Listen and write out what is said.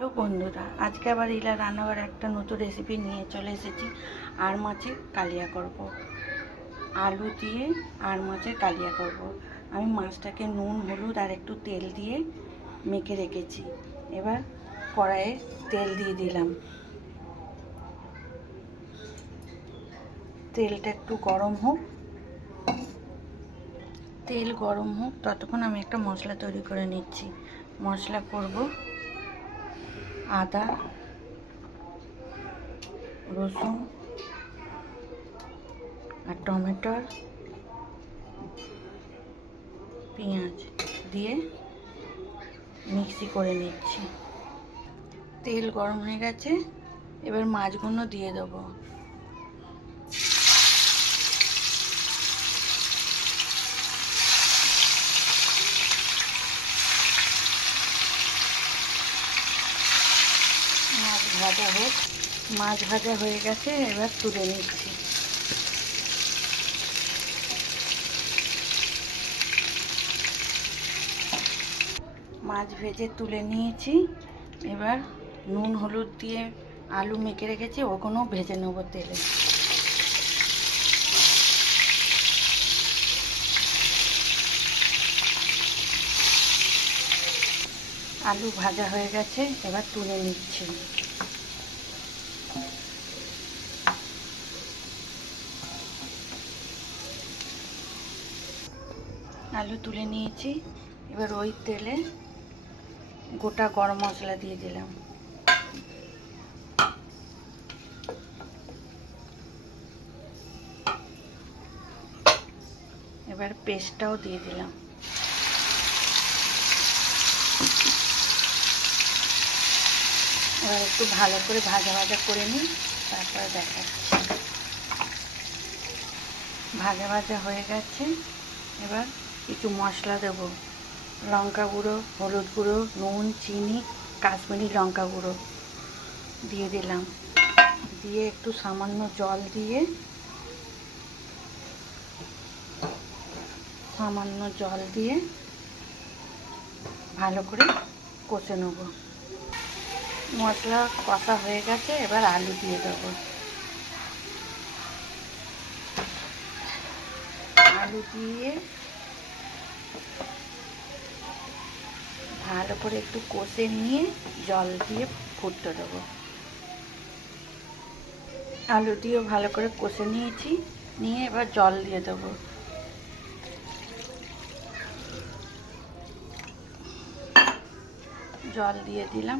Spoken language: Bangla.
হ্যালো বন্ধুরা, আজকে আবার ইলা রান্নাঘরে একটা নতুন রেসিপি নিয়ে চলে এসেছি। আর মাছের কালিয়া করব, আলু দিয়ে আর মাছের কালিয়া করব। আমি মাছটাকে নুন হলুদ আর একটু তেল দিয়ে মেখে রেখেছি। এবার কড়াইয়ে তেল দিয়ে দিলাম। তেলটা একটু গরম হোক, তেল গরম হোক ততক্ষণ আমি একটা মশলা তৈরি করে নিচ্ছি। মশলা করব আদা, রসুন আর টমেটোর পেঁয়াজ দিয়ে মিক্সি করে নিচ্ছি। তেল গরম হয়ে গেছে, এবার মাছগুলো দিয়ে দেবো। মাছ ভাজা হোক, মাছ ভাজা হয়ে গেছে, এবার তুলে নিচ্ছি। মাছ ভেজে তুলে নিয়েছি। এবার নুন হলুদ দিয়ে আলু মেখে রেখেছি, ওগুলো ভেজে নেবো তেলে। আলু ভাজা হয়ে গেছে, এবার তুলে নিচ্ছি। আলু তুলে নিয়েছি, এবার ওই তেলে গোটা গরম মশলা দিয়ে দিলাম। এবার পেস্টটাও দিয়ে দিলাম। এবার একটু ভালো করে ভাজা ভাজা করে নিই, তারপরে দেখাচ্ছি। ভাজা ভাজা হয়ে গেছে, এবার কিছু মশলা দেবো। লঙ্কা গুঁড়ো, হলুদ গুঁড়ো, নুন, চিনি, কাশ্মীরি লঙ্কা গুঁড়ো দিয়ে দিলাম। দিয়ে একটু সামান্য জল দিয়ে ভালো করে কষে নেব। মশলা কষা হয়ে গেছে, এবার আলু দিয়ে দেবো। আলু দিয়ে ভালো করে একটু কষে নিয়ে জল দিয়ে ফুটতে দেবো। আলু দিয়েও ভালো করে কষে নিয়েছি, নিয়ে এবার জল দিয়ে দেবো। জল দিয়ে দিলাম।